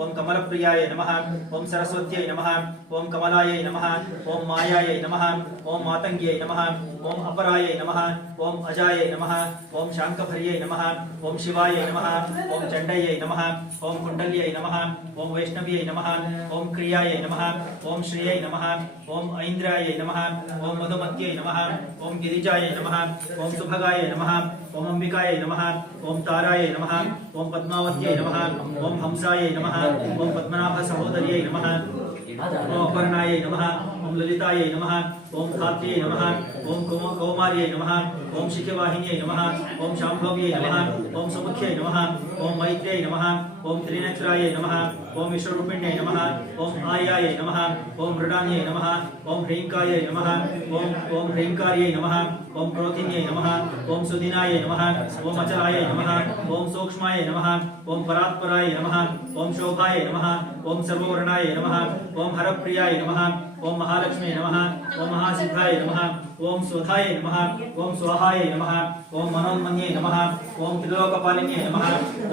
ओम कमलप्रियाय नमः ओम सरस्वत्यै नमः ओम कमलायै नमः ओम मायायै नमः ओम मातंग्यै नमः ओम अपरायै नमः ओम अजायै नमः ओम शांकभर्यै नमः ओम शिवायै नमः ओम चण्डयै नमः ओम कुण्डल्यै नमः ओम वैष्णव्यै नमः ओम क्रियायै नमः ओम श्रियै नमः ओम ऐन्द्रायै नमः ओम मधुमत्यै नमः ओम गिरिजायै नमः ओम सुभगायै नमः ओम अंबिकायै नमः ओम तारायै नमः ओम पद्मावत्यै नमः ओम हंसायै नमः ओम पद्मनाभ सहोदर्यै नमः ओम अपर्णायै नमः ओम ललितायै नमः ओम धात्र्यै नमः ओम कौमार्यै नमः ओम शिखवाहिन्यै नमः ओम शाम्भव्यै नमः ओम सुमुख्यै नमः ओम मैत्र्यै नमः ओम त्रिनेत्रायै नमः ओम विश्वरूपिण्यै नमः ओम आर्यायै नमः ओम मृडान्यै नमः ओम ह्रीङ्कायै नमः ओम ह्रीङ्कार्यै नमः ओम क्रोधिन्यै नमः ओम सुदिनायै नमः ओम अचलायै नमः ओम सूक्ष्माय नमः ओम परात्पराय नमः ओम शोभाय नमः ओम सर्ववर्णाय नमः ओम हरप्रियाय नमः ओम महालक्ष्मी नमः ओम महासिद्धाय नमः ओम स्वधाय नमः ओम स्वाहाय नमः ओम मनोन्मन्ये नमः ओम त्रिलोकपालिन्ये नमः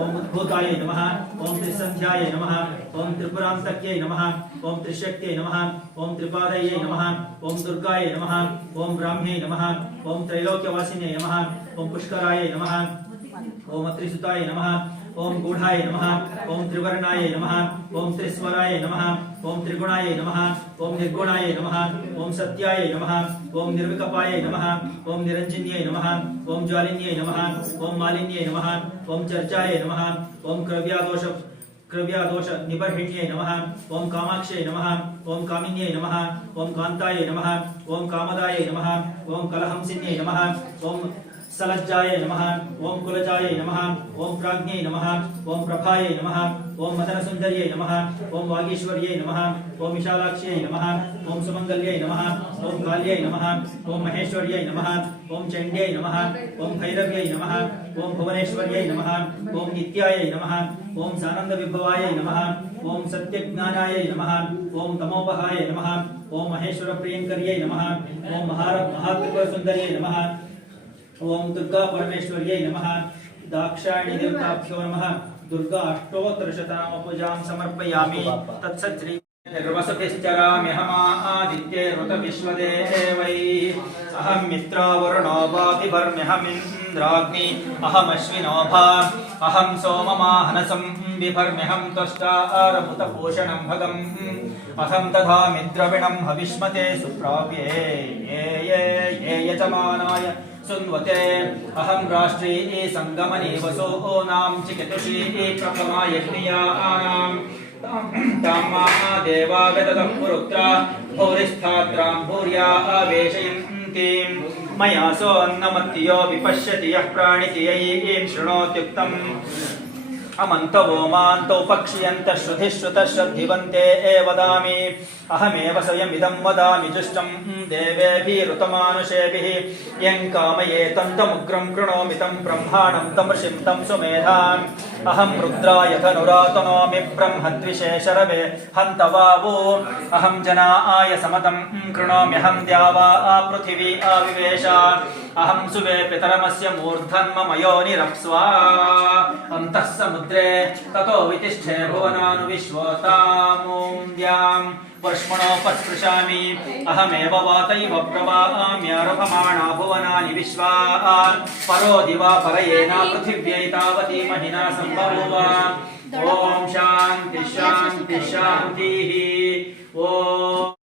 ओम उद्भूताय नमः ओम त्रिसन्ध्याय नमः ओम त्रिपुरान्तक्ये नमः ओम त्रिशक्त्यै नमः ओम त्रिपादये नमः ओम दुर्गाय नमः ओम ब्राह्म्ये नमः ओम त्रैलोक्यवासिन्ये नमः ओम पुष्कराय नमः ओम त्रिसुताय नमः ओम गूढ़ाय नमः ओम त्रिवर्णाय नमः ओम त्रिस्वराय नमः ओम त्रिगुणाय नमः ओम निर्गुणाय नमः ओम सत्याय नमः ओम निर्विकपाय नमः ओम निरंजन्ये नमः ओम ज्वालिन्ये नमः ओम मालिन्ये नमः ओम चर्चाय नमः ओम क्रव्यादोष निबर्हिण्ये नमः ओम कामाक्षये नमः ओम कामिन्ये नमः ओम कांताय नमः ओम कामदाय नमः ओम कलहंसिन्ये नमः ओम सलज्जाय नमः ओम कुलजाय नमः ओम प्राज्ञे नमः ओम प्रभाय नमः ओम मदनसुंदर्ये नमः ओम वागीश्वर्ये नमः ओम विशालाक्ष्यै नमः ओम सुमंगल्ये नमः ओम काल्ये नमः ओम महेश्वर्ये नमः ओम चण्ड्यै नमः ओम भैरव्यै नमः ओम भुवनेश्वर्ये नमः ओम नित्याय नमः ओम सानंद विभवाय नमः ओम सत्यज्ञानाय नमः ओम तमोपहाय नमः ओम महेश्वर प्रियंकर्ये नमः ओम महात्रिपुरसुंदर्ये नमः ओम दुर्गा परमेश्वर्यै नमः दाक्षायणी देवताभ्यो नमः दुर्गा अष्टोत्तरशतनाम पूजां समर्पयामि तत्सत् निर्वसतिश्चराम्यहमादित्यैर्वृतविश्वदेवैः अहं मित्रावरुणो वातिभर्म्यहमिन्द्राग्नि अहमश्विनोभा अहं सोममाहनसं बिभर्म्यहं त्वष्टारभूतपोषणं भगम् अहं दधामि द्रविणं हविष्मते सुप्राप्ये ये यजमानाय सुन्वते अहं राष्ट्री संगमने वसोनां चिकितुषी प्रथमा यज्ञियानां ताम्मा देवागतदं पुरुत्रा भूरिस्थाद्रां भूर्या आवेशयन्तीं मया सोऽन्नमत्तियो विपश्यति यः प्राणिति यैं शृणोत्युक्तम् अमन्तवो मान्तौ पक्ष्यन्तः श्रुतिश्रुतः श्रद्धिवन्ते वदामि अहमेव स्वयमिदं वदामि जुष्टं देवेभिरुतमानुषेभिः यं कामयेतं तमुग्रं कृणोमि तं ब्रह्माणं तं ऋषिं तं सुमेधाम् अहं रुद्राय धनुरातनोमि ब्रह्मद्विषे शरवे हन्तवावो अहं जनाय समतं कृणोम्यहं द्यावा पृथिवी आविवेशा अहं सुवे पितरमस्य मूर्धन्ममयोनिरप्स्वा अन्तः समुद्रे ततो वितिष्ठे भुवनानुविश्वतामों द्यां वर्ष्मणोपस्पृशामि अहमेव वातैव प्रवाम्यारभमाणा भुवनानि विश्वा परो दिवा परयेना पृथिव्यै तावती महिना सम्भवुव ॐ शान्ति शान्ति शान्तिः।